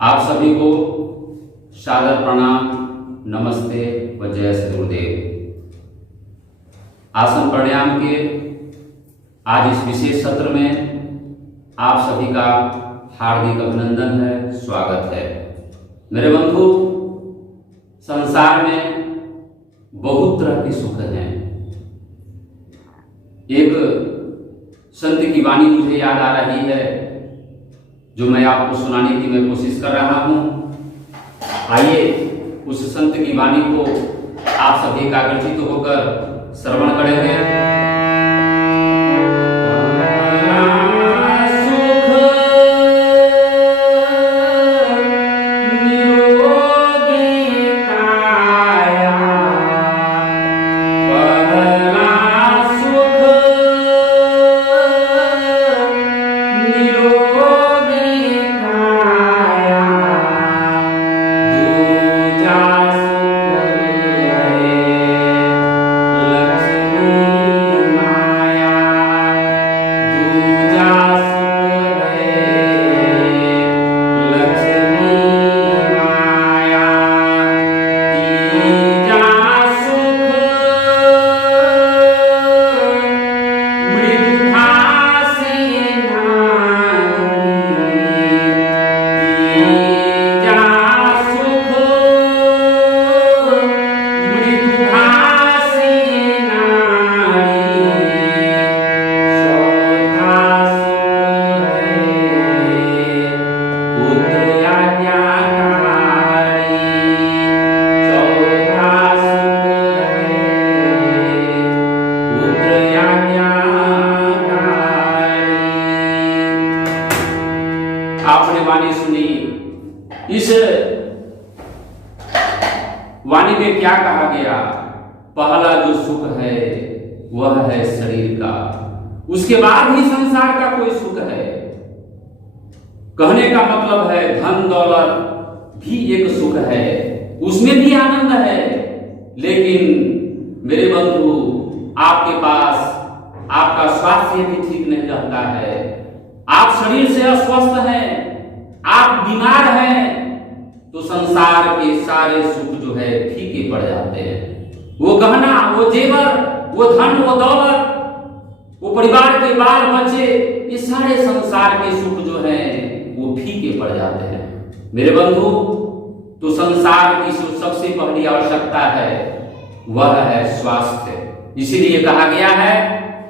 आप सभी को सादर प्रणाम, नमस्ते व जय श्री गुरुदेव। आसन प्राणायाम के आज इस विशेष सत्र में आप सभी का हार्दिक अभिनंदन है, स्वागत है। मेरे बंधु, संसार में बहुत तरह के सुख हैं। एक संत की वाणी मुझे याद आ रही है जो मैं आपको सुनाने की मैं कोशिश कर रहा हूं। आइए उस संत की वाणी को आप सभी एकाग्रचित होकर श्रवण करेंगे। आपने वाणी सुनी। इस वाणी में क्या कहा गया? पहला जो सुख है वह है शरीर का, उसके बाद ही संसार का कोई सुख है। कहने का मतलब है धन दौलत भी एक सुख है, उसमें भी आनंद है। लेकिन मेरे बंधु, आपके पास आपका स्वास्थ्य भी ठीक नहीं रहता है, आप शरीर से अस्वस्थ हैं, आप बीमार हैं, तो संसार के सारे सुख जो है फीके पड़ जाते हैं। वो गहना, वो जेवर, वो धन, वो दौलत, वो परिवार के बाल बच्चे, ये सारे संसार के सुख जो हैं वो फीके पड़ जाते हैं। मेरे बंधु, तो संसार की जो सबसे पहली आवश्यकता है वह है स्वास्थ्य। इसीलिए कहा गया है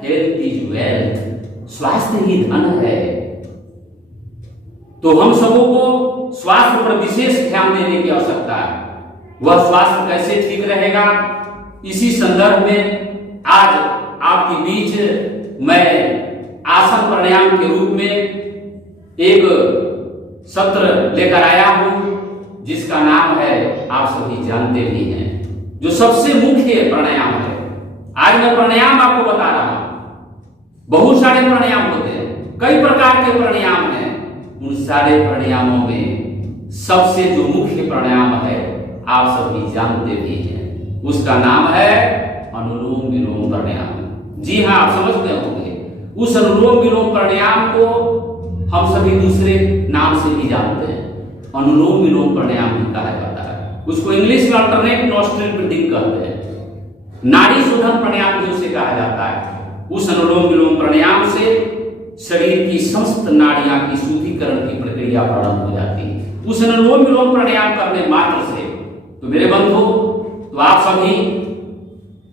हेल्थ इज वेल्थ, स्वास्थ्य ही धन है। तो हम सबों को स्वास्थ्य पर विशेष ध्यान देने की आवश्यकता है। वह स्वास्थ्य कैसे ठीक रहेगा, इसी संदर्भ में आज आपके बीच मैं आसन प्राणायाम के रूप में एक सत्र लेकर आया हूं, जिसका नाम है, आप सभी जानते भी हैं, जो सबसे मुख्य प्राणायाम है। आज मैं प्राणायाम आपको बता रहा हूं। बहुत सारे प्राणायाम होते हैं, कई प्रकार के प्राणायाम हैं। उन सारे प्राणायामों में सबसे जो मुख्य प्राणायाम है आप सभी जानते भी हैं, उसका नाम है अनुलोम विलोम प्राणायाम। जी हाँ, आप समझते होंगे। उस अनुलोम विलोम प्राणायाम को हम सभी दूसरे नाम से भी जानते हैं, अनुलोम विलोम प्राणायाम भी कहा जाता है। उसको इंग्लिश में अल्टरनेट नॉस्ट्रिल ब्रीथिंग कहते हैं। नाड़ी शोधन प्राणायाम भी उसे कहा जाता है। उस अनुलोम विलोम प्राणायाम से शरीर की समस्त नाड़ियां की शुद्धिकरण की प्रक्रिया प्रारंभ हो जाती है, उस अनुलोम विलोम प्राणायाम करने मात्र से। तो मेरे बंधु, तो आप सभी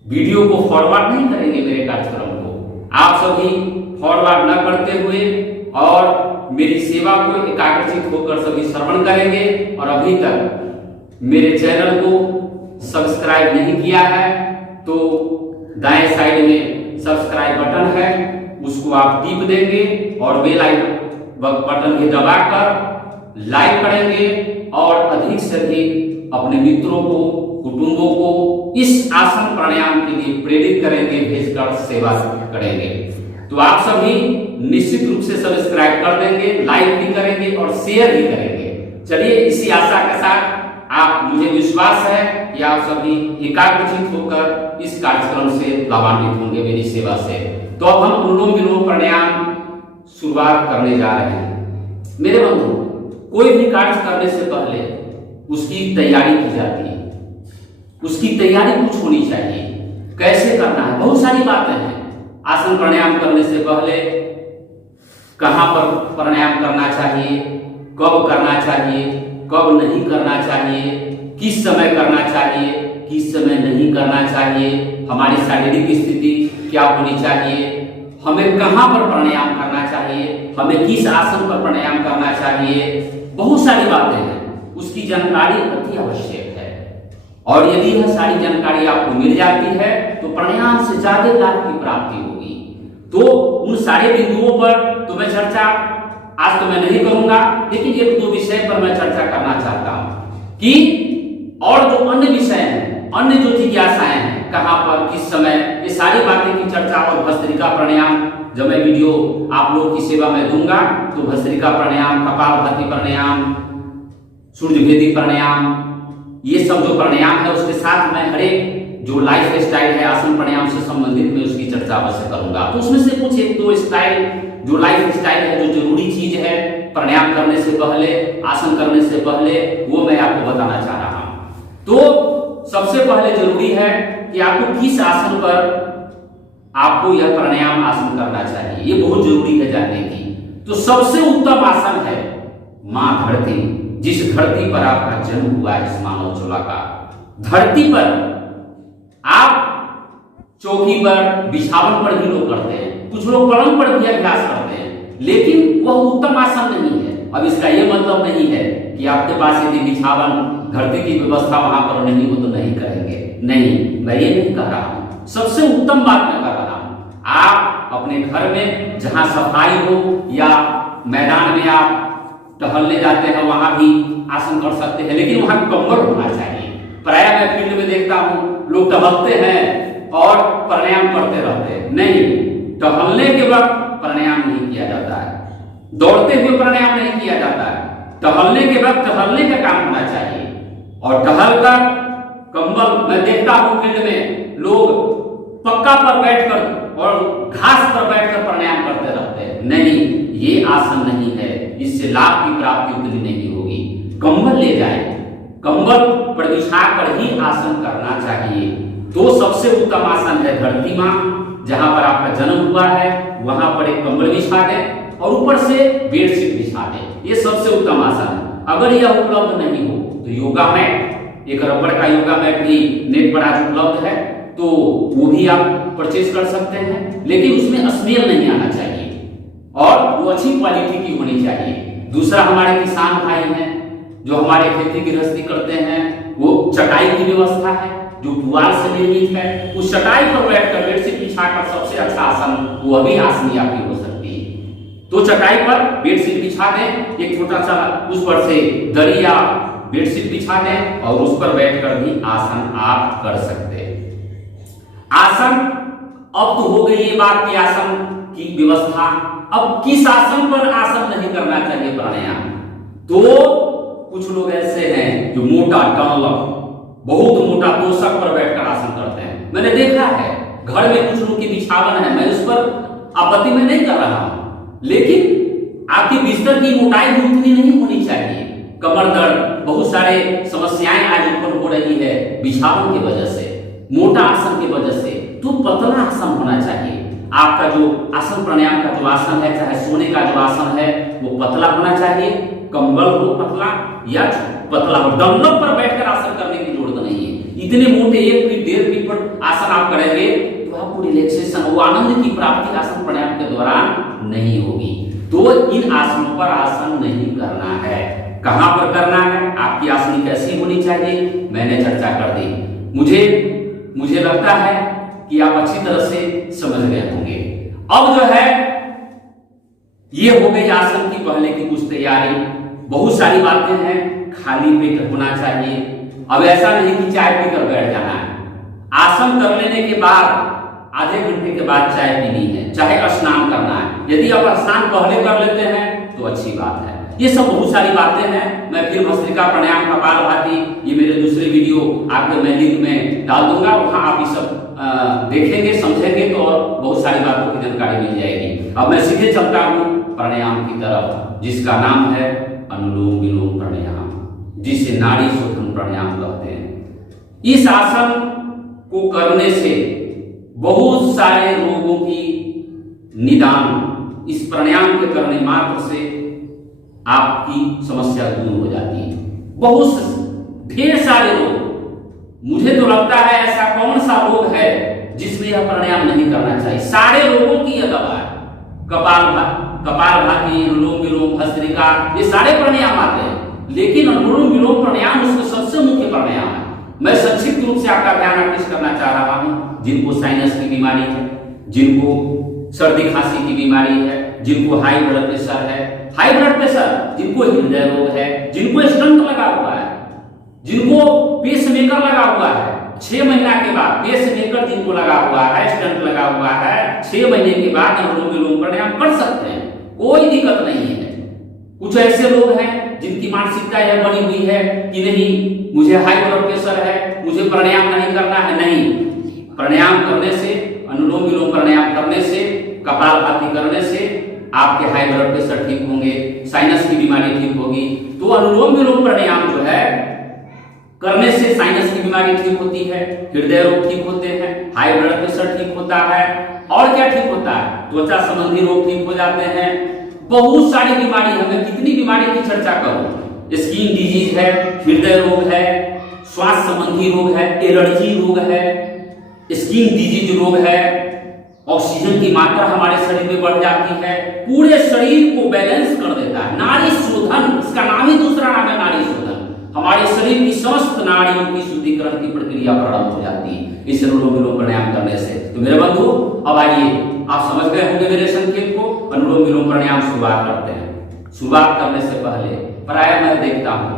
वीडियो को फॉरवर्ड नहीं करेंगे मेरे कार्यक्रम को, आप सभी फॉरवर्ड न करते हुए और मेरी सेवा को एकाग्रचित होकर सभी श्रवण करेंगे। और अभी तक मेरे चैनल को सब्सक्राइब नहीं किया है तो दाएं साइड में सब्सक्राइब बटन है, उसको आप टिप देंगे और बेल आइकन बटन भी दबाकर लाइक करेंगे और अधिक से अधिक अपने मित्रों को, कुटुंबों को इस आसन प्राणायाम के लिए प्रेरित करेंगे, भेजकर सेवा करेंगे। तो आप सभी निश्चित रूप से सब्सक्राइब कर देंगे, लाइक भी करेंगे और शेयर भी करेंगे। चलिए, इसी आशा के साथ आप, मुझे विश्वास है कि आप सभी एकाग्रचित होकर इस कार्यक्रम से लाभान्वित होंगे मेरी सेवा से। तो अब हम अनुलोम विलोम प्राणायाम शुरुआत करने जा रहे हैं। मेरे बंधु, कोई भी कार्य करने से पहले उसकी तैयारी की जाती है, उसकी तैयारी कुछ होनी चाहिए। कैसे करना है, बहुत सारी बातें हैं। आसन प्राणायाम करने से पहले कहाँ पर प्राणायाम करना चाहिए, कब करना चाहिए, कब नहीं करना चाहिए, किस समय करना चाहिए, किस समय नहीं करना चाहिए, हमारी शारीरिक स्थिति क्या होनी चाहिए, हमें कहाँ पर प्राणायाम करना चाहिए, हमें किस आसन पर प्राणायाम करना चाहिए, बहुत सारी बातें हैं। उसकी जानकारी अति आवश्यक है। और यदि यह सारी जानकारी आपको मिल जाती है तो प्राणायाम से ज्यादा लाभ की प्राप्ति होगी। तो उन सारे बिंदुओं पर तो मैं चर्चा आज तो मैं नहीं करूंगा, लेकिन एक दो विषय पर मैं चर्चा करना चाहता हूं कि और जो अन्य विषय हैं, अन्य जो जिज्ञासाएं हैं, कहां पर किस समय, ये सारी बातें की चर्चा और भस्त्रिका प्राणायाम जब मैं वीडियो आप लोग की सेवा में दूंगा तो भस्त्रिका प्राणायाम, कपालभाति प्राणायाम, सूर्यभेदी प्राणायाम, ये सब जो प्राणायाम है उसके साथ मैं हर एक जो लाइफ स्टाइल है आसन प्राणायाम से संबंधित मैं उसकी चर्चा अवश्य करूंगा। तो उसमें से कुछ एक दो स्टाइल जो लाइफ स्टाइल है, जो जरूरी चीज है प्राणायाम करने से पहले, आसन करने से पहले, वो मैं आपको बताना चाह रहा हूं। तो सबसे पहले जरूरी है कि आपको किस आसन पर आपको यह प्राणायाम आसन करना चाहिए, ये बहुत जरूरी है जानने की। तो सबसे उत्तम आसन है मां धरती, जिस धरती पर आपका जन्म हुआ है, इस मानव चोला का धरती पर आप चौकी पर, बिछावन पर भी लोग करते हैं, कुछ लोग पलंग पर भी अभ्यास करते हैं, लेकिन वह उत्तम आसन नहीं है। अब इसका यह मतलब नहीं है कि आपके पास यदि बिछावन, धरती की व्यवस्था वहां पर नहीं हो तो नहीं करेंगे, नहीं, मैं ये नहीं कह रहा हूं। सबसे उत्तम बात मैं कर रहा हूं, आप अपने घर में जहां सफाई हो या मैदान में आप टहलने जाते हैं वहां भी आसन कर सकते हैं, लेकिन वहां कंबल होना चाहिए। प्रायः मैं फील्ड में देखता हूं लोग टहलते हैं और प्राणायाम करते रहते हैं, नहीं, टहलने के वक्त प्राणायाम नहीं किया जाता है, दौड़ते हुए प्राणायाम नहीं किया जाता है, टहलने के वक्त टहलने का काम होना चाहिए। और टहलकर कंबल, मैं देखता हूं फील्ड में लोग पक्का पर बैठकर और घास पर बैठकर प्राणायाम करते रहते हैं, नहीं, ये आसन नहीं है, इससे लाभ की प्राप्ति उतनी नहीं होगी। कंबल ले जाए, कंबल पर बिछाकर ही आसन करना चाहिए। तो सबसे उत्तम आसन है धरती मां, जहां पर आपका जन्म हुआ है वहां पर एक कंबल बिछा दे और ऊपर से बेडशीट बिछा दे, ये सबसे उत्तम आसन है। अगर यह उपलब्ध नहीं हो तो योगा मैट, एक रबड़ का योगा मैट भी नेट पर आज उपलब्ध है, तो वो भी आप परचेज कर सकते हैं, लेकिन उसमें स्मेल नहीं आना चाहिए और वो अच्छी क्वालिटी की होनी चाहिए। दूसरा, हमारे किसान भाई हैं जो हमारे खेती गृहस्थी करते हैं, वो चटाई की व्यवस्था है जो पुआल से निर्मित है, उस चटाई पर बैठकर बेडशीट बिछाकर सबसे अच्छा आसन वो भी आसनी आपकी हो सकती है। तो चटाई पर बेडशीट बिछा दें, एक छोटा सा उस पर से दरी या बेडशीट बिछा दें और उस पर बैठकर भी आसन आप कर सकते हैं। आसन अब तो हो गई ये बात की आसन की व्यवस्था। अब किस आसन पर आसन नहीं करना चाहिए प्राणायाम, तो कुछ लोग ऐसे हैं जो मोटा टनलक, बहुत मोटा तोशक पर बैठकर आसन करते हैं, मैंने देखा है। घर में कुछ लोग की बिछावन है, मैं उस पर आपत्ति में नहीं कर रहा हूं, लेकिन आपकी बिस्तर की मोटाई भी उतनी नहीं होनी चाहिए। कमर दर्द, बहुत सारे समस्याएं आज उत्पन्न हो रही है बिछावन की वजह से, मोटा आसन की वजह से। तो पतला आसन होना चाहिए। आपका जो आसन प्राणायाम का जो आसन है, चाहे सोने का जो आसन है, वो पतला होना चाहिए, कंबल हो पतला या पतला हो। डंबल पर बैठकर आसन करने की जरूरत नहीं है। इतने मोटे 1 फीट 1.5 फीट पर आसन आप करेंगे तो आपको रिलैक्सेशन, वो आनंद की प्राप्ति आसन प्राणायाम के दौरान नहीं होगी। तो इन आसनों पर आसन नहीं करना है। कहां पर करना है, आपकी आसनी कैसी होनी चाहिए, मैंने चर्चा कर दी। मुझे लगता है कि आप अच्छी तरह से समझ गए होंगे। अब जो है ये हो गई आसन की पहले की कुछ तैयारी। बहुत सारी बातें हैं, खाली पेट होना चाहिए। अब ऐसा नहीं कि चाय पीकर बैठ जाना है। आसन कर लेने के बाद आधे घंटे के बाद चाय पीनी है, चाहे स्नान करना है। यदि आप स्नान पहले कर लेते हैं तो अच्छी बात है। ये सब बहुत सारी बातें हैं। मैं फिर भस्त्रिका प्राणायाम, कपालभाति, ये मेरे दूसरे वीडियो आपके मैं लिंक में डाल दूंगा, वहां आप ये सब देखेंगे, समझेंगे तो और बहुत सारी बातों की जानकारी मिल जाएगी। अब मैं सीधे चलता हूं प्राणायाम की तरफ, जिसका नाम है अनुलोम विलोम प्राणायाम, जिसे नाड़ी शोधन प्राणायाम कहते हैं। इस आसन को करने से बहुत सारे रोगों की निदान इस प्राणायाम के करने मात्र से आपकी समस्या दूर हो जाती है। बहुत ढेर सारे रोग, मुझे तो लगता है ऐसा कौन सा रोग है जिसमें यह प्राणायाम नहीं करना चाहिए। सारे रोगों की यह दवा है। कपालभाति, अनुलोम विलोम, भस्त्रिका, ये सारे प्राणायाम आते हैं, लेकिन अनुलोम विलोम प्राणायाम उसका सबसे मुख्य प्राणायाम है। मैं संक्षिप्त रूप से आपका ध्यान आकृष्ट करना चाह रहा हूं। जिनको साइनस की बीमारी है, जिनको सर्दी खांसी की बीमारी है, जिनको हाई ब्लड प्रेशर है, जिनको हृदय रोग है, जिनको स्टंट लगा हुआ है, जिनको पेसमेकर लगा हुआ है, 6 महीना के बाद पेसमेकर जिनको लगा हुआ है, स्टंट लगा हुआ है, 6 महीने के बाद अनुलोम विलोम प्राणायाम कर सकते हैं, कोई दिक्कत नहीं है। कुछ ऐसे लोग हैं जिनकी मानसिकता यह बनी हुई है कि नहीं, मुझे हाई ब्लड प्रेशर है, मुझे प्राणायाम नहीं करना है। नहीं, प्राणायाम करने से, अनुलोम विलोम प्राणायाम करने से, कपालभाति करने से आपके हाई ब्लड प्रेशर ठीक होंगे, साइनस की बीमारी ठीक होगी। तो अनुलोम विलोम प्राणायाम जो है करने से साइनस की बीमारी ठीक होती है, हृदय रोग ठीक होते हैं, हाई ब्लड प्रेशर ठीक होता है, और क्या ठीक होता है, त्वचा संबंधी रोग ठीक हो जाते हैं। बहुत सारी बीमारी, हमें कितनी बीमारी की चर्चा करूं, स्किन डिजीज है, हृदय रोग है, श्वास संबंधी रोग है, एलर्जी रोग है, स्किन डिजीज रोग है, ऑक्सीजन की मात्रा हमारे शरीर में बढ़ जाती है, पूरे शरीर को बैलेंस कर देता है। नाड़ी शोधन, इसका नाम ही दूसरा नाम है नाड़ी शोधन। हमारे शरीर की समस्त नाड़ियों की शुद्धिकरण की प्रक्रिया प्रारंभ हो जाती है इस अनुलोम विलोम प्राणायाम करने से। तो मेरे बंधु, अब आइए, आप समझ गए होंगे मेरे संकेत को। अनुलोम विलोम प्राणायाम शुरुआत करते हैं। शुरुआत करने से पहले प्राय मैं देखता हूं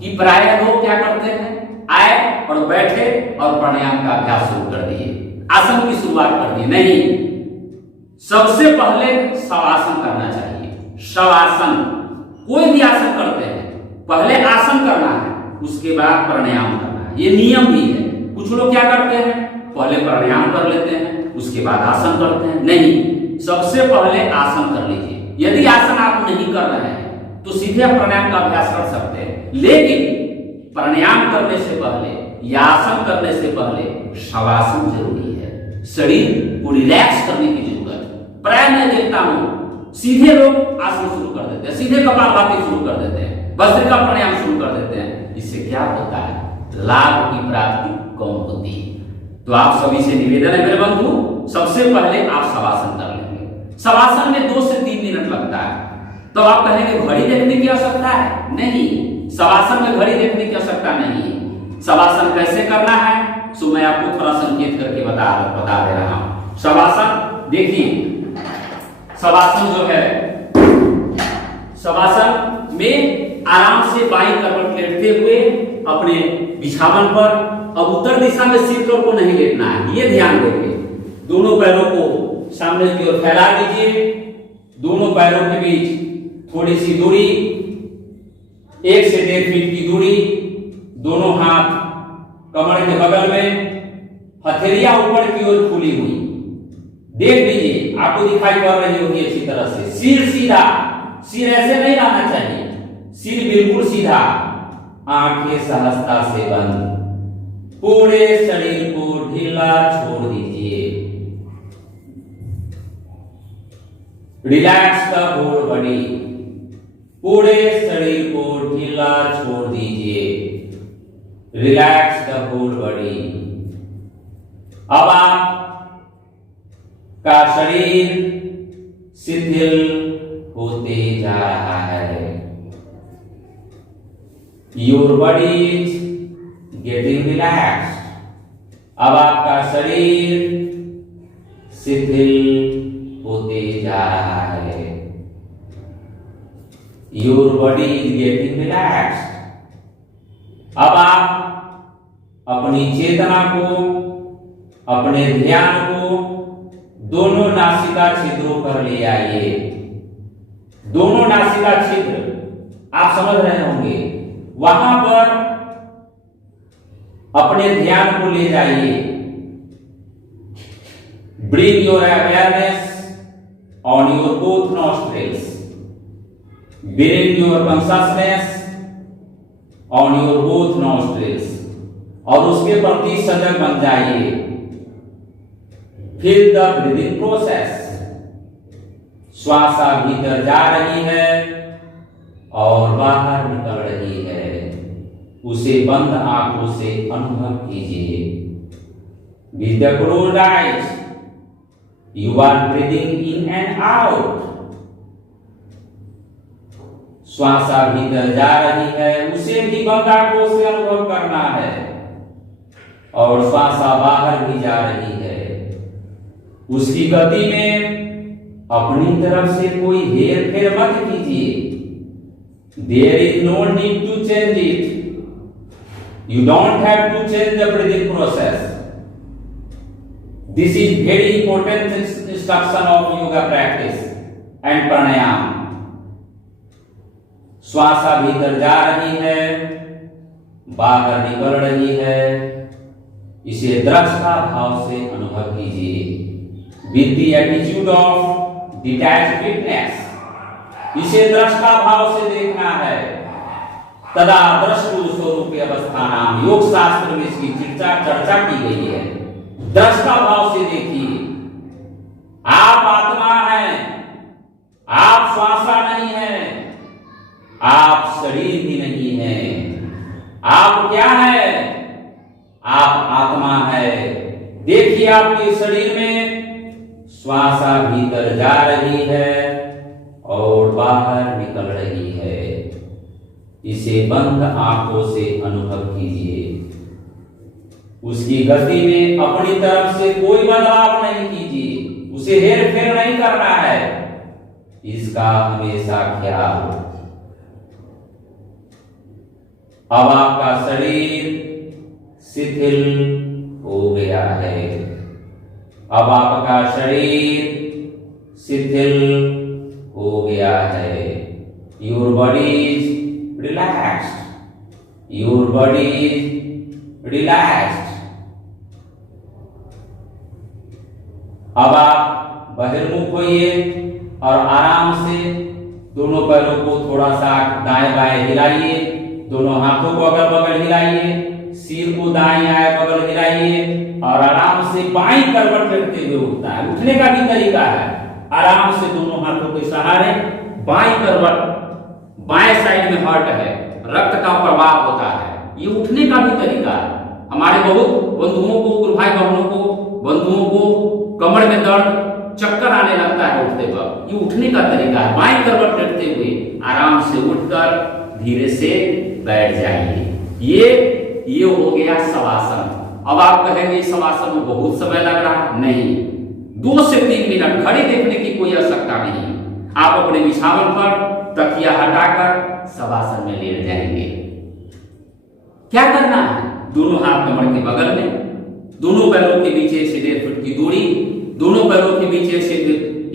कि प्राय लोग क्या करते हैं, आए और बैठे और प्राणायाम का अभ्यास शुरू कर दिए, आसन की शुरुआत कर दी। नहीं, सबसे पहले शवासन करना चाहिए। शवासन, कोई भी आसन करते हैं, पहले आसन करना है, उसके बाद प्राणायाम करना है, ये नियम भी है। कुछ लोग क्या करते हैं, पहले प्राणायाम कर लेते हैं, उसके बाद आसन करते हैं। नहीं, सबसे पहले आसन कर लीजिए। यदि आसन आप नहीं कर रहे हैं तो सीधे आप प्राणायाम का अभ्यास कर सकते हैं, लेकिन प्राणायाम करने से पहले या आसन करने से पहले शवासन जरूरी है। शरीर को रिलैक्स करने की जरूरत है। प्राय मैं देखता हूं सीधे लोग आसन शुरू कर देते हैं, सीधे कपालभाति शुरू कर देते हैं, भस्त्रिका प्राणायाम शुरू कर देते हैं। इससे क्या होता है, लाभ की प्राप्ति कम होती है। तो आप सभी से निवेदन है मेरे बंधु, सबसे पहले आप शवासन कर लेंगे। शवासन में 2 से 3 मिनट लगता है। तो आप कहेंगे घड़ी देखने की आवश्यकता है? नहीं, शवासन में घड़ी देखने की आवश्यकता नहीं है। शवासन कैसे करना है सो मैं आपको थोड़ा संकेत करके बता दे रहा हूं। शवासन देखिए, शवासन जो है, शवासन में आराम से बाईं करवट लेटते हुए अपने बिछावन पर, अब उत्तर दिशा में सिर की ओर को नहीं लेटना है, ये ध्यान रखिए। दोनों पैरों को सामने की ओर फैला दीजिए, दोनों पैरों के बीच थोड़ी सी दूरी, 1 से 1.5 फीट की दूरी, दोनों हाथ कमर के बगल में, हथेलियां ऊपर की ओर खुली हुई। देख लीजिए, आपको दिखाई पड़ रही होगी अच्छी तरह से। सिर सीधा, सिर ऐसे नहीं रहना चाहिए, सिर बिल्कुल सीधा, आंखें सहजता से बंद, पूरे शरीर को ढीला छोड़ दीजिए। रिलैक्स द होल बॉडी, पूरे शरीर को ढीला छोड़ दीजिए। Relax the whole body. अब आपका शरीर शिथिल होते जा रहा है। Your body is getting relaxed. अब आपका शरीर शिथिल होते जा रहा है। Your body is getting relaxed. अब आप अपनी चेतना को, अपने ध्यान को दोनोनासिका छिद्रों पर ले आइए। दोनों नासिका छिद्र आप समझ रहे होंगे, वहां पर अपने ध्यान को ले जाइए। Bring your awareness on your both nostrils. Bring your consciousness on your both nostrils, और उसके प्रति सजग बन जाइए। Feel the breathing process, श्वास भीतर जा रही है और बाहर निकल रही है, उसे बंद आंखों से अनुभव कीजिए। With the closed eyes, you are breathing in and out. श्वास भीतर जा रही है, उसे भी बंद आंखों से अनुभव करना है, और श्वास बाहर भी जा रही है। उसकी गति में अपनी तरफ से कोई हेर फेर मत कीजिए। There is no need to change it. You don't have to change the breathing process. This is very important instruction of yoga practice and pranayam. श्वास भीतर जा रही है, बाहर निकल रही है, इसे दृढ़ता भाव से अनुभव कीजिए। With the attitude of detached witness, इसे दृष्टा भाव से देखना है। तदा दृष्टु स्वरूप अवस्था नाम योग शास्त्र में इसकी चर्चा की गई है। दृष्टा भाव से देखिए, आप आत्मा हैं, आप श्वासा नहीं है, आप शरीर भी नहीं है। आप क्या है? आप आत्मा है। देखिए आपके शरीर में श्वास भीतर जा रही है और बाहर निकल रही है, इसे बंद आंखों से अनुभव कीजिए। उसकी गति में अपनी तरफ से कोई बदलाव नहीं कीजिए, उसे हेर फेर नहीं करना है, इसका हमेशा ख्याल। अब आपका शरीर शिथिल हो गया है, अब आपका शरीर शिथिल हो गया है। Your body is relaxed. Your body is relaxed. अब आप बहिर्मुख होइए और आराम से दोनों पैरों को थोड़ा सा दाएं बाएं हिलाइए, दोनों हाथों को अगल बगल हिलाइए, सिर को दाएं बाएं बगल हिलाइए और आराम से बाईं करवट लेते हुए उठता है। उठने का भी तरीका है, आराम से दोनों हाथों के सहारे बाईं करवट, बाएं साइड में हार्ट है, रक्त का प्रवाह होता है, ये उठने का भी तरीका है। हमारे बहुत बंधुओं को, गुरु भाई बहनों को, बंधुओं को कमर में दर्द, चक्कर आने लगता है उठते वक्त, ये उठने का तरीका है। बाईं करवट लेते हुए आराम से उठकर धीरे से बैठ जाइए। ये हो गया शवासन। अब आप कहेंगे शवासन में बहुत समय लग रहा है, नहीं, 2 से 3 मिनट घड़ी देखने की कोई आवश्यकता नहीं। आप अपने बिछावन पर तकिया हटाकर शवासन में लेट जाएंगे। क्या करना है? दोनों हाथ कमर के बगल में, दोनों पैरों के बीच 1 से 1.5 फीट की दूरी, दोनों पैरों के बीच 1 से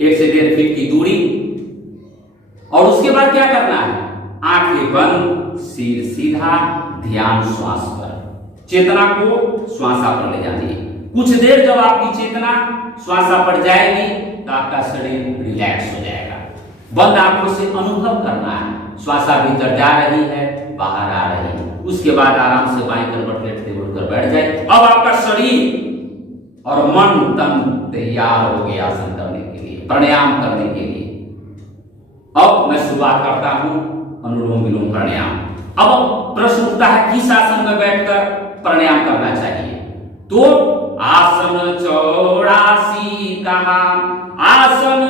1.5 फीट की दूरी। और उसके बाद क्या करना है? आंखें बंद, सिर सीधा, ध्यान श्वास पर, चेतना को श्वासा पर ले जानी है। कुछ देर जब आपकी चेतना श्वासा पर जाएगी तो आपका शरीर रिलैक्स हो जाएगा। बंद आंखों से अनुभव करना है, श्वासा भीतर जा रही है, बाहर आ रही है। उसके बाद आराम से बाईं करवट लेटते उठकर बैठ जाए। अब आपका शरीर और मन तन तैयार हो गया आसन करने के लिए, प्राणायाम करने के लिए। अब मैं शुरुआत करता हूं अनुलोम विलोम प्राणायाम। अब प्रश्न उठता है किस आसन में बैठकर प्राणायाम करना चाहिए? तो आसन 84 कहा, आसन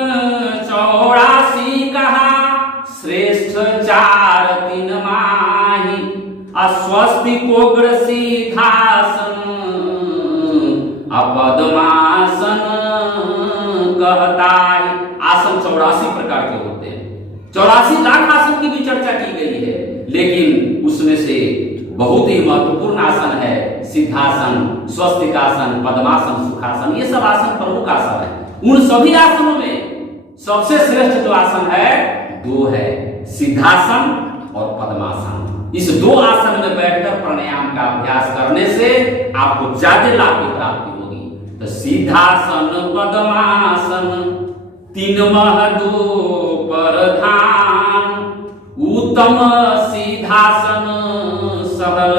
84 कहा, श्रेष्ठ 4 3 माही, अस्वस्थि कोग्र सीधासन, अपद्मासन कहता है। आसन 84 प्रकार के होते हैं। 84 लाख आसन की भी चर्चा की गई है, लेकिन उसमें से बहुत ही महत्वपूर्ण आसन है सिद्धासन, स्वस्तिकासन, पद्मासन, सुखासन। ये सब आसन प्रमुख आसन है। उन सभी आसनों में सबसे श्रेष्ठ जो आसन है 2 है, सिद्धासन और पद्मासन। इस 2 आसन में बैठकर प्राणायाम का अभ्यास करने से आपको ज्यादा लाभ की प्राप्ति होगी। तो सिद्धासन, पद्मासन, 3 मह 2 प्रधान, उत्तम सिद्धासन सहल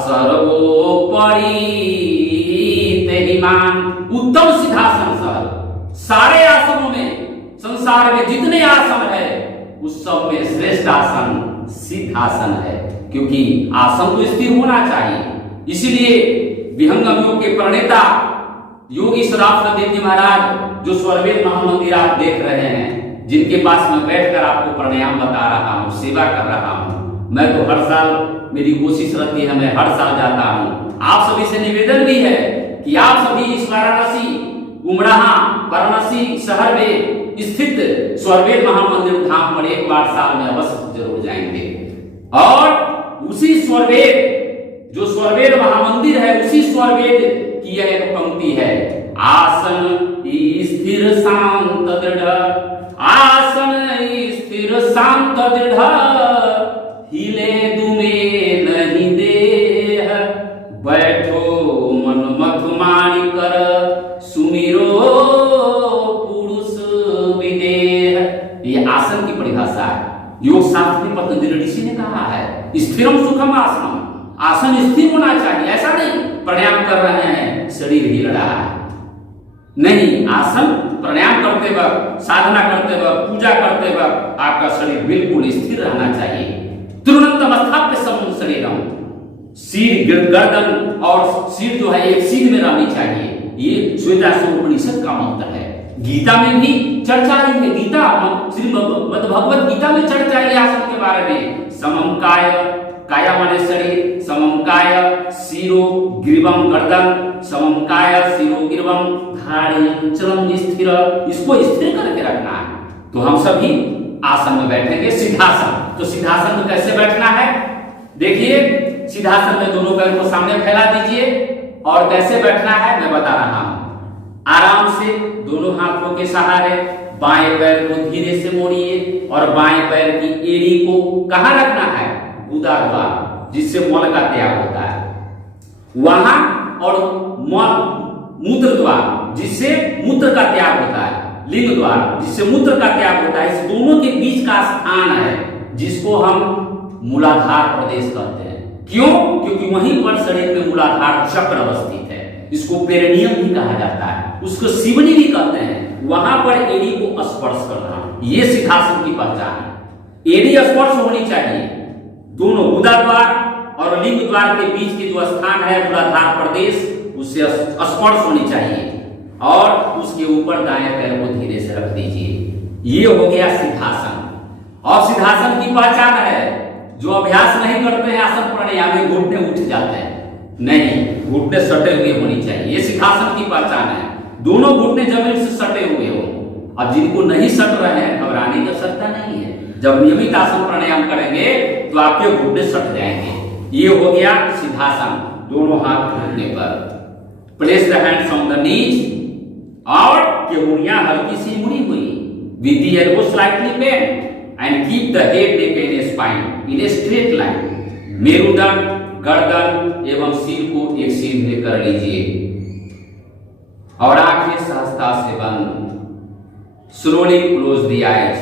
सर्वोपरि तेहिमान। उत्तम सिद्धासन सहल, सारे आसनों में, संसार में जितने आसन है उस सब में श्रेष्ठ आसन सिद्धासन है, क्योंकि आसन तो स्थिर होना चाहिए। इसीलिए विहंगम योग के प्रणेता योगी सदाशिव देव जी महाराज, जो स्वरवेद महामंदिर आप देख रहे हैं, जिनके पास मैं बैठकर आपको प्राणायाम बता रहा हूँ, सेवा कर रहा हूँ, मैं तो हर साल, मेरी कोशिश रहती है, मैं हर साल जाता हूँ। आप सभी से निवेदन भी है कि आप सभी इस वाराणसी, उमराहा, वाराणसी शहर में स्थित स्वरवेद महामंदिर धाम पर एक बार साल में अवश्य जरूर जाएंगे। और उसी स्वरवेद, जो स्वरवेद महामंदिर है, उसी स्वरवेद की यह एक पंक्ति है, आसन स्थिर शांत दृढ़, आसन स्थिर शांत दृढ़, हिले दुमे नहीं देह, बैठो मन मत मानी कर, सुमिरो पुरुष विदेह। ये आसन की परिभाषा है। योग शास्त्र में पतंजलि ऋषि ने कहा है, स्थिरम सुखम आसनम, आसन स्थिर होना चाहिए। ऐसा नहीं प्राणायाम कर रहे हैं शरीर हिल रहा है, नहीं, आसन प्राणायाम करते वक्त, साधना करते वक्त, पूजा करते वक्त आपका शरीर बिल्कुल स्थिर रहना चाहिए। तुरंत स्थाप्य समूह शरीरम, सिर, गर्दन और सिर जो है एक सीध में रहनी चाहिए। ये श्वेताश्व उपनिषद का मंत्र है। गीता में भी चर्चा है, गीता श्रीमद् भगवत गीता में चर्चा है आसन के बारे में। समम काय, काया माने शरीर, समम काय शिरो ग्रीवम गर्दन, समम काय शिरो ग्रीवम धारयं चलम स्थिर, इसको स्थिर करके रखना है। तो हम सभी आसन में बैठेंगे, सिद्धासन। तो सिद्धासन में कैसे बैठना है, देखिए, सिद्धासन में दोनों पैर को सामने फैला दीजिए और कैसे बैठना है मैं बता रहा हूं। आराम से दोनों हाथों के सहारे बाएं पैर को धीरे से मोड़िए और बाएं पैर की एड़ी को कहां रखना है, गुदा द्वार, जिससे मल का त्याग होता है वहां, और मूत्र द्वार, जिससे मूत्र का त्याग होता है, लिंग द्वार, जिससे मूत्र का त्याग होता है। इस दोनों के बीच का स्थान है जिसको हम मूलाधार प्रदेश कहते हैं। क्यों? क्योंकि वहीं पर शरीर में मूलाधार चक्र अवस्थित है। इसको पेरिनियम भी कहा जाता है, उसको शिवनी भी कहते हैं। वहां पर एड़ी को स्पर्श करना, ये सिद्धासन की पहचान है। एड़ी स्पर्श होनी चाहिए, दोनों गुदा द्वार और लिंग द्वार के बीच के जो स्थान है मूलाधार प्रदेश, उससे स्पर्श होनी चाहिए। और उसके ऊपर दाएं पैर को धीरे से रख दीजिए। ये हो गया सिद्धासन। और सिद्धासन की पहचान है, जो अभ्यास नहीं करते हैं आसन प्राणायाम में, घुटने उठ जाते हैं, नहीं, घुटने सटे हुए होनी चाहिए। ये सिद्धासन की पहचान है, दोनों घुटने जमीन से सटे हुए हो। अब जिनको नहीं सट रहे हैं, घबराने की आवश्यकता नहीं है। जब नियमित आसन प्राणायाम करेंगे तो आपके घुटने सट जाएंगे। ये हो गया सिद्धासन, दोनों हाथ घुटने पर। Place the hands on the knees और केहूनियां हल्की सी मुड़ी हुई, with the elbow slightly bent and keep the head neck and spine in a straight line. मेरुदंड, गर्दन एवं सिर को एक सीधे कर लीजिए और आंखें सहजता से बंद। स्लोली क्लोज द आईज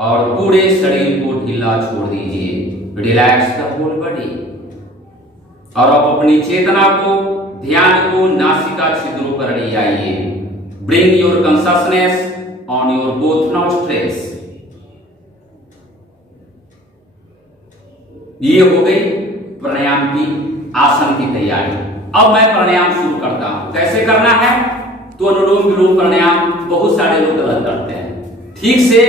और पूरे शरीर को ढीला छोड़ दीजिए। Relax the whole body. और अब अपनी चेतना को, ध्यान को नासिका छिद्रों पर ले आइए। Bring your consciousness on your both nostrils. ये हो गई प्राणायाम की, आसन की तैयारी। अब मैं प्राणायाम शुरू करता हूं। कैसे करना है? तो अनुलोम विलोम प्राणायाम बहुत सारे लोग गलत करते हैं, ठीक से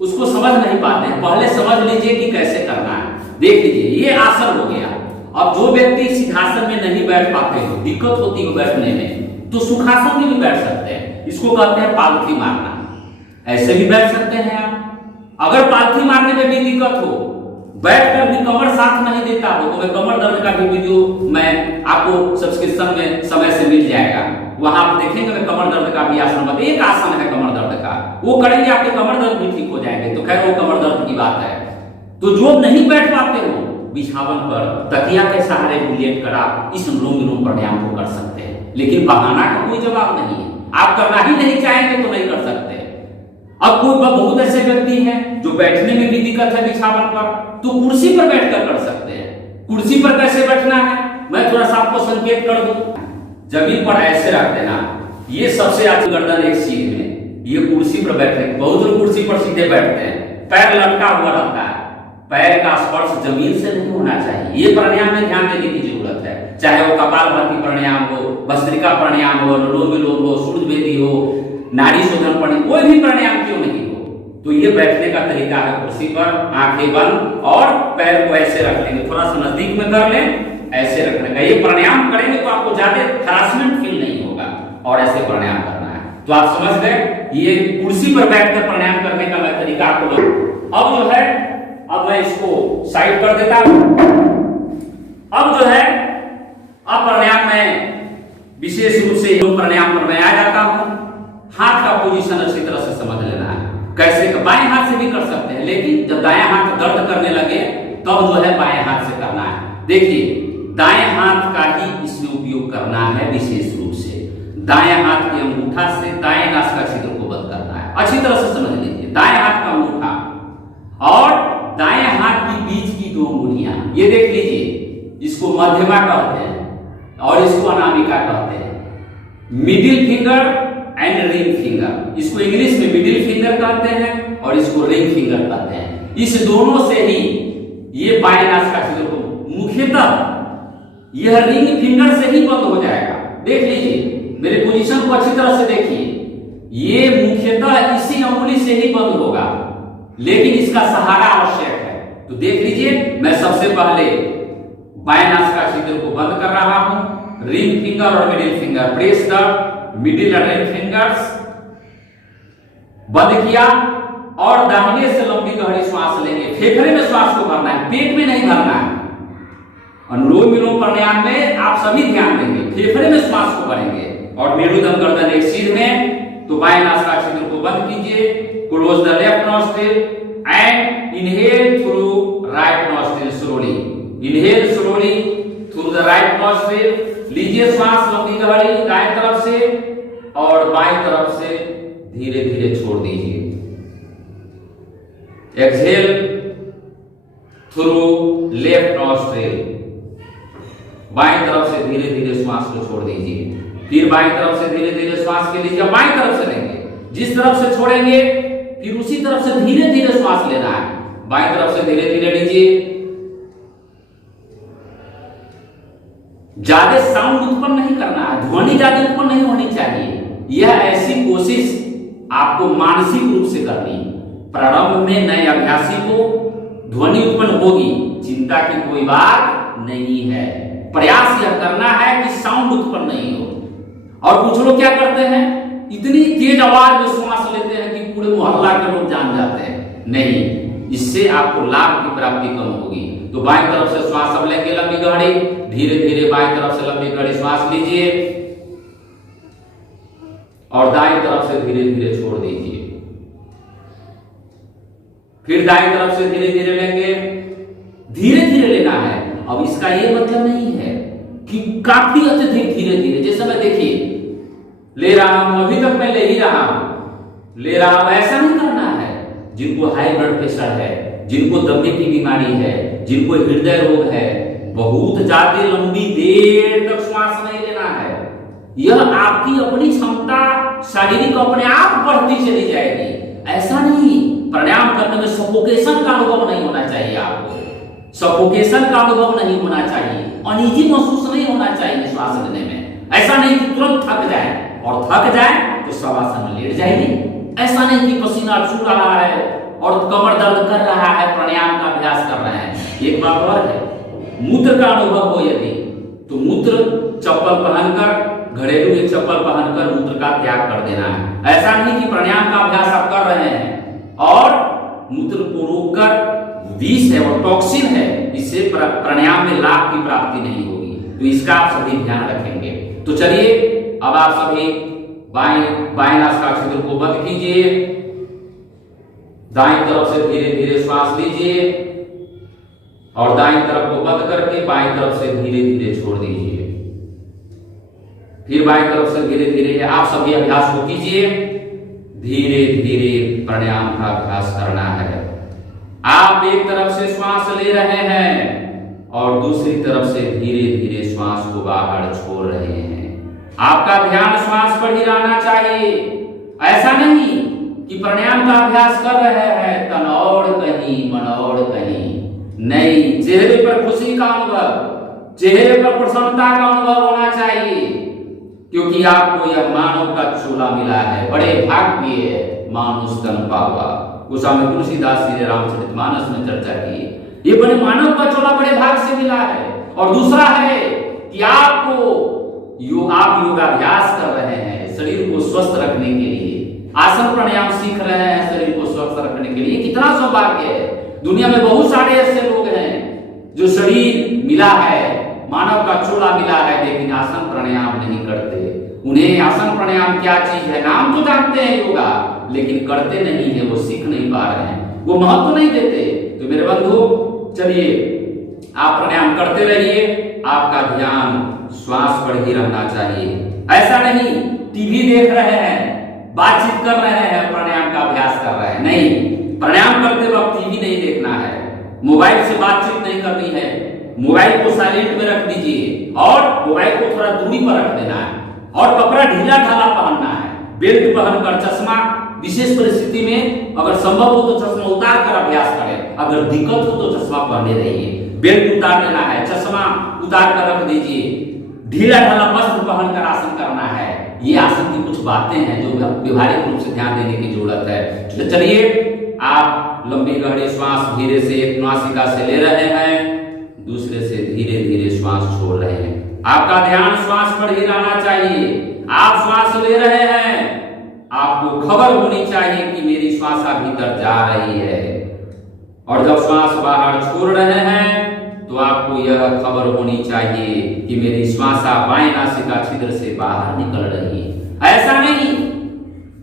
उसको समझ नहीं पाते हैं। पहले समझ लीजिए कि कैसे करना है। देख लीजिए, ये आसन हो गया। अब जो व्यक्ति सिंहासन में नहीं बैठ पाते हो, दिक्कत होती है बैठने में, तो सुखासन में भी बैठ सकते हैं। इसको कहते हैं पालथी मारना। ऐसे भी बैठ सकते हैं आप। अगर पालथी मारने में भी दिक्कत हो, बैठकर भी कमर साथ नहीं देता हो, तो मैं कमर दर्द का भी वीडियो मैं आपको सब्सक्रिप्शन में समय से मिल जाएगा, वहां आप देखेंगे। मैं कमर दर्द का भी आसन बता, एक आसन है कमर दर्द का, वो करेंगे आपके कमर दर्द भी ठीक हो जाएंगे। तो खैर वो कमर दर्द की बात है। तो जो नहीं बैठ पाते हो, बिछावन पर तकिया के सहारे लेट कर आप इस अनुलोम विलोम प्राणायाम को कर सकते हैं। लेकिन बहाना का कोई जवाब नहीं है। आप करना ही नहीं चाहेंगे तो नहीं कर सकते। अब कोई बहुत ऐसे व्यक्ति हैं जो बैठने में भी दिक्कत है बिछावन पर, तो कुर्सी पर बैठकर कर सकते हैं। कुर्सी पर कैसे बैठना है मैं थोड़ा सा आपको संकेत कर दूं। जमीन पर ऐसे रख देना, ये सबसे अच्छी गर्दन एक सीध में, ये कुर्सी पर बैठने, बहुत लोग कुर्सी पर सीधे बैठते हैं, पैर लटका हुआ रहता है, पैर का स्पर्श जमीन से नहीं होना चाहिए। ये प्राणायाम में ध्यान देने की जरूरत है, चाहे वो कपालभाति प्राणायाम हो, भस्त्रिका प्राणायाम हो, अनुलोम विलोम हो, सूर्य वेदी हो, नाड़ी शोधन प्राणायाम, कोई भी प्राणायाम क्यों नहीं हो, तो ये बैठने का तरीका है कुर्सी पर, आंखें बंद और पैर को ऐसे रख लेंगे, थोड़ा सा नजदीक में कर लें, ऐसे रखने का। ये प्राणायाम करेंगे तो आपको ज्यादा हरासमेंट फील नहीं होगा और ऐसे प्राणायाम करना है। तो आप समझ गए, ये कुर्सी पर बैठकर प्राणायाम करने का मैं तरीका आपको। अब जो है, अब मैं इसको साइड कर देता हूं। अब जो है, अब प्राणायाम में विशेष रूप से प्राणायाम पर मैं आ जाता हूं। हाथ का पोजीशन अच्छी तरह से समझ लेना है, कैसे बाएं हाथ से भी कर सकते हैं, लेकिन जब दाएं हाथ दर्द करने लगे तब जो है बाएं हाथ से करना है। देखिए, दाएं हाथ का ही इसमें उपयोग करना है विशेष रूप से। दाएं हाथ के अंगूठा से दाएं नासिका छिद्र को बंद करना है, अच्छी तरह से समझ लीजिए। दाएं हाथ का अंगूठा और दाएं हाथ की बीच की दो अंगुलियां, ये देख लीजिए, इसको मध्यमा कहते हैं और इसको अनामिका कहते हैं। Middle finger and ring finger, इसको इंग्लिश में मिडिल फिंगर कहते हैं और इसको रिंग फिंगर कहते हैं। इस दोनों से ही ये बाएं नासिका छिद्र को, मुख्यतः यह रिंग फिंगर से ही बंद हो जाएगा। देख लीजिए, मेरे पोजीशन को अच्छी तरह से देखिए, ये मुख्यतः इसी अंगुली से ही बंद होगा, लेकिन इसका सहारा आवश्यक है। तो देख लीजिए, मैं सबसे पहले बाएं नासिका छिद्र को बंद कर रहा हूं, रिंग फिंगर और middle finger, press the middle and ring fingers, बंद किया और दाहिने से लंबी गहरी श्वास लेंगे। फेफड़े में श्वास को भरना है, पेट में नहीं भरना है। अनुलोम विलोम प्राणायाम में आप सभी ध्यान देंगे, फेफड़े में श्वास को भरेंगे और मेरुदंड गर्दन एक सीध में। तो बाएं नासिका छिद्र को बंद कीजिए, close the left nostril and inhale through right nostril slowly, inhale slowly through the right nostril. लीजिए श्वास लंबी गहरी दाएं तरफ से और बाएं तरफ से धीरे धीरे छोड़ दीजिए। एक्सहेल थ्रू लेफ्ट नॉस्ट्रिल, बाएं तरफ से धीरे धीरे श्वास को छोड़ दीजिए। फिर बाएं तरफ से धीरे धीरे श्वास के लीजिए, बाएं तरफ से लेंगे, जिस तरफ से छोड़ेंगे फिर उसी तरफ से धीरे धीरे श्वास लेना है। बाएं तरफ से धीरे धीरे लीजिए, ज्यादा साउंड उत्पन्न नहीं करना है, ध्वनि ज्यादा उत्पन्न नहीं होनी चाहिए। यह ऐसी कोशिश आपको मानसिक रूप से करनी है। प्रारंभ में नए अभ्यासी को ध्वनि उत्पन्न होगी, चिंता की कोई बात नहीं है। प्रयास यह करना है कि साउंड उत्पन्न नहीं हो। और कुछ लोग क्या करते हैं, इतनी तेज आवाज में श्वास लेते हैं कि पूरे मोहल्ला के लोग जान जाते हैं। नहीं, इससे आपको लाभ की प्राप्ति कम होगी। तो बाएं तरफ से श्वास अब लेंगे लंबी गहरी, धीरे धीरे बाएं तरफ से लंबी गहरी श्वास लीजिए और दाएं तरफ से धीरे धीरे छोड़ दीजिए। फिर दाएं तरफ से धीरे धीरे लेंगे, धीरे धीरे लेना है। अब इसका ये मतलब नहीं है कि काफी अत्यधिक धीरे धीरे, जैसे मैं देखिए ले रहा हूं, अभी तक मैं ले ही रहा हूं, ले रहा हूं, ऐसा नहीं करना है। जिनको हाई ब्लड प्रेशर है, जिनको दमे की बीमारी है, जिनको हृदय रोग है, बहुत ज्यादा लंबी देर तक श्वास नहीं लेना है। यह आपकी अपनी क्षमता शारीरिक अपने आप बढ़ती चली जाएगी। ऐसा नहीं, प्राणायाम करने में सफोकेशन का अनुभव नहीं होना चाहिए। आपको सफोकेशन का अनुभव नहीं होना चाहिए, अनईजी महसूस नहीं होना चाहिए श्वास लेने में। ऐसा नहीं कि तुरंत थक जाए, और थक जाए तो शवासन में लेट जाएंगे। ऐसा नहीं कि पसीना छू रहा है और कमर दर्द कर रहा है, प्राणायाम का अभ्यास कर रहे हैं। एक बात और है, मूत्र का अनुभव हो यदि, तो मूत्र चप्पल पहनकर, घरेलू एक चप्पल पहनकर मूत्र का त्याग कर देना है। ऐसा नहीं कि प्राणायाम का अभ्यास आप कर रहे हैं और मूत्र को रोककर, विष है और टॉक्सिन है, इससे प्राणायाम में लाभ की प्राप्ति नहीं होगी। तो इसका आप सभी ध्यान रखेंगे। तो चलिए, अब आप सभी बाएं नासिका छिद्र को बंद कीजिए, दाएं तरफ से धीरे धीरे श्वास लीजिए और दाएं तरफ को बंद करके बाएं तरफ से धीरे धीरे छोड़ दीजिए। फिर बाएं तरफ से धीरे धीरे आप सभी अभ्यास को कीजिए। धीरे धीरे प्राणायाम का अभ्यास करना है। आप एक तरफ से श्वास ले रहे हैं और दूसरी तरफ से धीरे धीरे श्वास को बाहर छोड़ रहे हैं। आपका ध्यान श्वास पर ही रहना चाहिए। ऐसा नहीं कि प्राणायाम का अभ्यास कर रहे हैं तन और कहीं मन और कहीं नहीं। चेहरे पर खुशी का अनुभव, चेहरे पर प्रसन्नता का अनुभव होना चाहिए, क्योंकि आपको यह मानव का चोला मिला है। बड़े भाग्य मानुष तन पावा। गोस्वामी तुलसीदास जी ने रामचरितमानस में चर्चा की। ये बड़े मानव का चोला बड़े भाग से मिला है। और दूसरा है कि आप योगाभ्यास कर रहे हैं शरीर को स्वस्थ रखने के लिए, आसन प्राणायाम सीख रहे हैं शरीर को स्वस्थ रखने के लिए। कितना सौभाग्य है। दुनिया में बहुत सारे ऐसे लोग हैं जो शरीर मिला है, मानव का चोला मिला है, लेकिन आसन प्राणायाम नहीं करते। उन्हें आसन प्राणायाम क्या चीज है, नाम तो जानते हैं योगा, लेकिन करते नहीं है, वो सीख नहीं पा रहे हैं, वो महत्व नहीं देते। तो मेरे बंधु, चलिए आप प्राणायाम करते रहिए। आपका ध्यान श्वास पर ही रहना चाहिए। ऐसा नहीं टीवी देख रहे हैं, बातचीत कर रहे हैं, प्राणायाम का अभ्यास कर रहे हैं। नहीं, प्राणायाम करते वक्त टीवी नहीं देखना है, मोबाइल से बातचीत नहीं करनी है। मोबाइल को साइलेंट में रख दीजिए और मोबाइल को थोड़ा दूरी पर रख देना है और कपड़ा ढीला ढाला पहनना है। बेल्ट पहनकर, चश्मा विशेष परिस्थिति में अगर संभव हो तो चश्मा उतार कर अभ्यास करें। अगर दिक्कत हो तो चश्मा पहने रहिए। बेल्ट उतार देना है, चश्मा उतार कर रख दीजिए, ढीला ढाला वस्त्र पहनकर आसन करना है। ये आसन की कुछ बातें हैं जो व्यवहारिक रूप से ध्यान देने की जरूरत है। तो चलिए आप लंबी गहरी श्वास धीरे से एक नासिका से ले रहे हैं, दूसरे से धीरे धीरे श्वास छोड़ रहे हैं। आपका ध्यान श्वास पर ही रहना चाहिए। आप श्वास ले रहे हैं, आपको खबर होनी चाहिए कि मेरी श्वास भीतर जा रही है। और जब श्वास बाहर छोड़ रहे हैं तो आपको यह खबर होनी चाहिए कि मेरी श्वास बाएं नासिका छिद्र से बाहर निकल रही है। ऐसा नहीं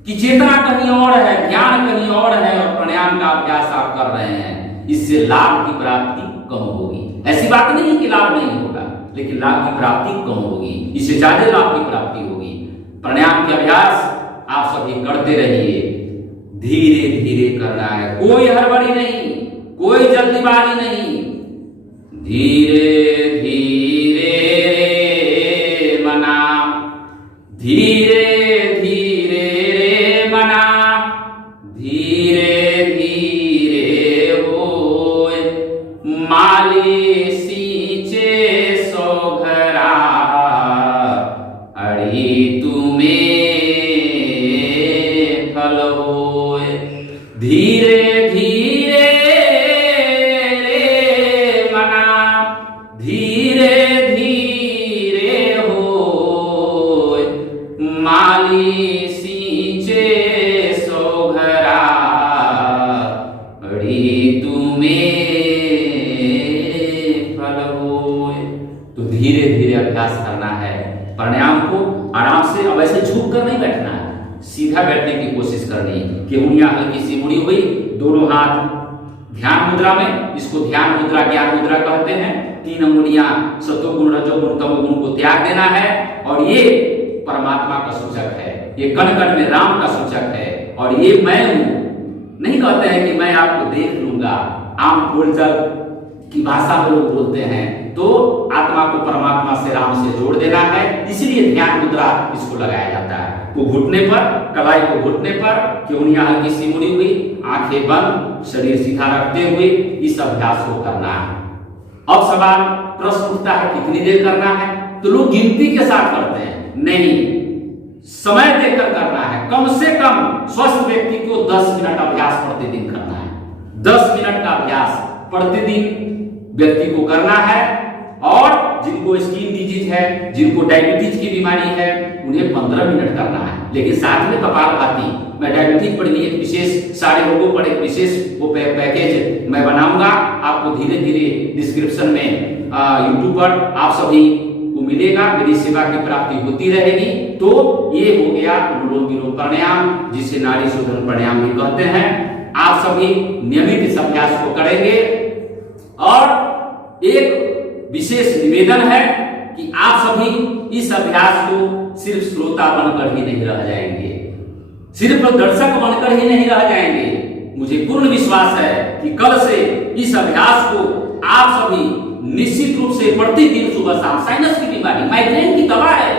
कि चेतना कहीं और है, ध्यान कहीं और है और प्राणायाम का अभ्यास आप कर रहे हैं, इससे लाभ की प्राप्ति कम होगी। ऐसी बात नहीं कि लाभ नहीं होगा, लेकिन लाभ की प्राप्ति कम होगी, इससे ज्यादा लाभ की प्राप्ति होगी। प्राणायाम के अभ्यास आप सभी करते रहिए, धीरे धीरे करना है, कोई हड़बड़ी नहीं, कोई जल्दीबाजी नहीं। धीरे धीरे रे मना, धीरे धीरे रे मना, धीरे धीरे होय माली सींचे सो घरा, अड़ी तुम्हें फल होय। धीरे धीरे रे मना, धीरे धीरे होय माली सींचे सो घरा, अड़ी तुम्हें फल होय। तो धीरे धीरे अभ्यास करना है प्राणायाम को, आराम से। अब ऐसे झुक कर नहीं बैठना है, सीधा बैठने की कोशिश करनी है कि उंगलियां हल्की सी मुड़ी हुई, दोनों हाथ ध्यान मुद्रा में, इसको ध्यान मुद्रा ज्ञान मुद्रा कहते हैं। 3 अंगुलियां सत्वगुण रजोगुण तमोगुण को त्याग देना है और ये परमात्मा का सूचक है, ये कण कण में राम का सूचक है। और ये मैं हूं, नहीं कहते हैं कि मैं आपको देख लूंगा। आम बोलचाल की भाषा में लोग बोलते हैं, तो आत्मा को परमात्मा से, राम से जोड़ देना है। इसलिए ध्यान मुद्रा इसको लगाया जाता है। वो घुटने पर, कलाई को घुटने पर, उंगलियां हल्की सी मुड़ी हुई, आंखें बंद, शरीर सीधा रखते हुए इस अभ्यास को करना है। अब सवाल प्रश्न उठता है कितनी देर करना है? तो लोग गिनती के साथ करते हैं, नहीं, समय देकर करना है। कम से कम स्वस्थ व्यक्ति को 10 मिनट अभ्यास प्रतिदिन करना है। 10 मिनट का अभ्यास प्रतिदिन व्यक्ति को करना है। और जिनको स्किन डिजीज है, जिनको डायबिटीज की बीमारी है, उन्हें 15 मिनट करना है। लेकिन साथ में कपालभाति, मैं डायबिटीज पर भी एक विशेष, सारे लोगों पर एक विशेष वो पैकेज मैं बनाऊंगा, आपको धीरे धीरे डिस्क्रिप्शन में यूट्यूब पर आप सभी को मिलेगा। मेरी सेवा की प्राप्ति होती रहेगी। तो ये हो गया अनुलोम विलोम प्राणायाम, जिसे नाड़ी शोधन प्राणायाम भी कहते हैं। आप सभी नियमित इस अभ्यास को करेंगे। और एक विशेष निवेदन है कि आप सभी इस अभ्यास को सिर्फ श्रोता बनकर ही नहीं रह जाएंगे, सिर्फ दर्शक बनकर ही नहीं रह जाएंगे। मुझे पूर्ण विश्वास है कि कल से इस अभ्यास को आप सभी निश्चित रूप से प्रतिदिन सुबह शाम, साइनस की बीमारी, माइग्रेन की दवा है,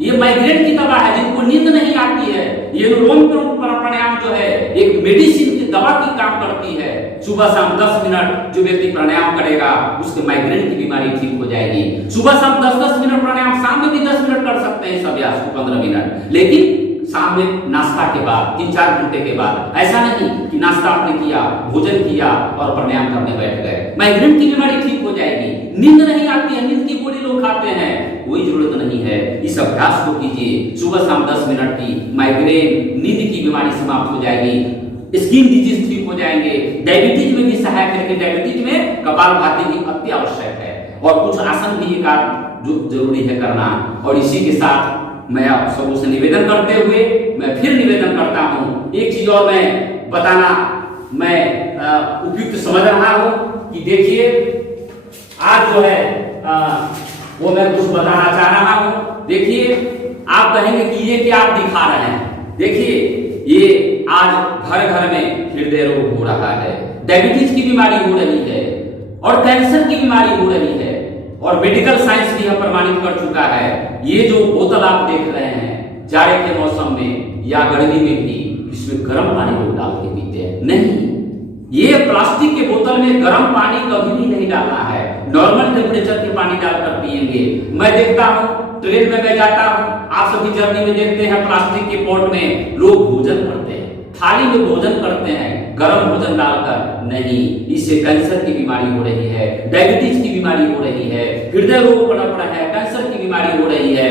ये माइग्रेन की दवा है, जिनको नींद नहीं आती है, ये अनुलोम प्राणायाम जो है एक मेडिसिन की दवा की काम करती है। सुबह शाम 10 मिनट जो व्यक्ति प्राणायाम करेगा उसके माइग्रेन की बीमारी ठीक हो जाएगी। सुबह शाम 10-10 मिनट प्राणायाम, शाम में भी 10 मिनट कर सकते हैं इस अभ्यास को 15 मिनट, लेकिन शाम में नाश्ता के बाद 3-4 घंटे के बाद। ऐसा नहीं कि नाश्ता आपने किया, भोजन किया और प्राणायाम करने बैठ गए, माइग्रेन की बीमारी ठीक हो जाएगी। नींद नहीं आती है, नींद की गोली लोग खाते हैं, कोई जरूरत नहीं है। इस अभ्यास को कीजिए, सुबह शाम 10 मिनट की माइग्रेन, नींद की बीमारी समाप्त हो जाएगी, स्किन डिजीज ठीक हो जाएंगे, डायबिटीज में भी सहायक है। डायबिटीज में कपालभाति भी अति आवश्यक है और कुछ आसन भी एक जो जरूरी है करना। और इसी के साथ मैं आप सबों से निवेदन करते हुए मैं फिर निवेदन करता हूं, एक चीज और मैं बताना मैं उपयुक्त समझ रहा हूं कि देखिए आज जो है वो मैं कुछ बताना चाह रहा हूं। देखिए आप कहेंगे कि ये क्या आप दिखा रहे हैं, देखिए ये आज घर घर में हृदय रोग हो रहा है, डायबिटीज की बीमारी हो रही है और कैंसर की बीमारी हो रही है और मेडिकल साइंस भी यह प्रमाणित कर चुका है। ये जो बोतल आप देख रहे हैं जाड़े के मौसम में या गर्मी में भी इसमें गर्म पानी लोग डाल के पीते हैं, नहीं, ये प्लास्टिक के बोतल में गर्म पानी कभी भी नहीं डालना है, नॉर्मल टेम्परेचर के पानी डालकर पिएंगे। मैं देखता हूँ ट्रेन में मैं जाता हूँ, आप सभी जर्नी में देखते हैं प्लास्टिक के पॉट में लोग भोजन करते हैं, थाली में भोजन करते हैं गर्म भोजन डालकर, नहीं, इससे कैंसर की बीमारी हो रही है, डायबिटीज की बीमारी हो रही है, हृदय रोग पनप रहा है, कैंसर की बीमारी हो रही है।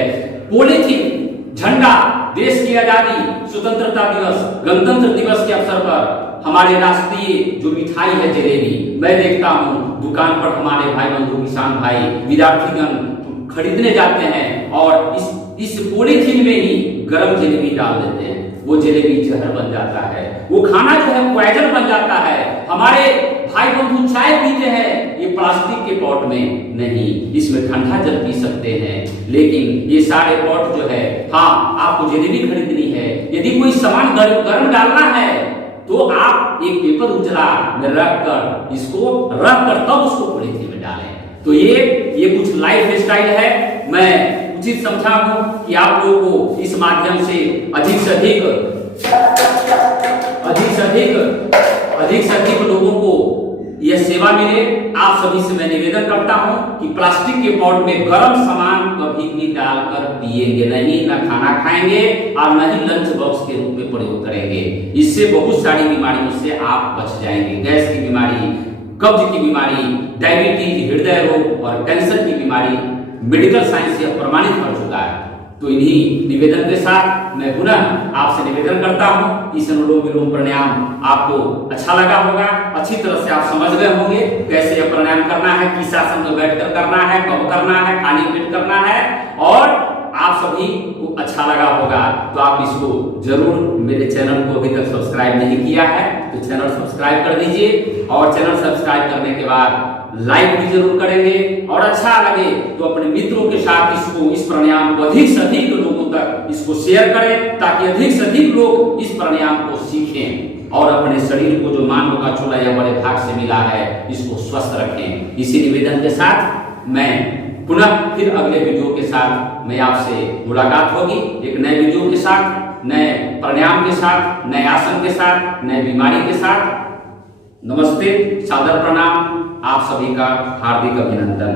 पॉलीथीन झंडा, देश की आजादी, स्वतंत्रता दिवस, गणतंत्र दिवस के अवसर पर हमारे राष्ट्रीय जो मिठाई है जलेबी, मैं देखता हूँ दुकान पर हमारे भाई बंधु किसान भाई विद्यार्थीगण खरीदने जाते हैं और इस पॉलीथीन में ही गर्म जलेबी डाल देते हैं, वो जलेबी जहर बन जाता है, वो खाना जो है पॉइजन बन जाता है। हमारे भाई बंधु चाय पीते हैं ये प्लास्टिक के पॉट में, नहीं, इसमें ठंडा जल पी सकते हैं, लेकिन ये सारे पॉट जो है, हाँ आपको जलेबी खरीदनी है, यदि कोई सामान गर्म डालना है तो आप एक पेपर उजला में रखकर इसको तब उसको पॉलीथीन में डालें। तो ये कुछ लाइफ स्टाइल है, मैं उचित समझा हूं कि आप लोगों को इस माध्यम से अधिक से अधिक लोगों को यह सेवा मिले। आप सभी से मैं निवेदन करता हूं कि प्लास्टिक के पॉट में गर्म सामान कभी भी डालकर पिएंगे नहीं, न खाना खाएंगे और न ही लंच बॉक्स के रूप में प्रयोग करेंगे। इससे बहुत सारी बीमारियों से आप बच जाएंगे, गैस की बीमारी, कब्ज की बीमारी, डायबिटीज, हृदय रोग और कैंसर की बीमारी मेडिकल साइंस यह प्रमाणित कर चुका है। तो इन्हीं निवेदन के साथ मैं पुनः आपसे निवेदन करता हूं कि अनुलोम विलोम प्राणायाम आपको अच्छा लगा होगा, अच्छी तरह से आप समझ गए होंगे कैसे यह प्राणायाम करना है, किस आसन में बैठकर करना है, कब करना है, खाली पेट करना है, और आप सभी को अच्छा लगा होगा तो आप इसको जरूर, मेरे चैनल को अभी तक सब्सक्राइब नहीं किया है तो चैनल सब्सक्राइब कर दीजिए और चैनल सब्सक्राइब करने के बाद लाइक भी जरूर करेंगे और अच्छा लगे तो अपने मित्रों के साथ इस प्राणायाम को अधिक से अधिक लोगों तक इसको शेयर करें ताकि अधिक से अधिक लोग इस प्राणायाम को सीखें और अपने शरीर को जो मानव का चूल्हा या बड़े भाग से मिला है इसको स्वस्थ रखें। इसी निवेदन के साथ मैं पुनः फिर अगले वीडियो के साथ मैं आपसे मुलाकात होगी, एक नए वीडियो के साथ, नए प्राणायाम के साथ, नए आसन के साथ, नए बीमारी के साथ। नमस्ते, सादर प्रणाम, आप सभी का हार्दिक अभिनंदन।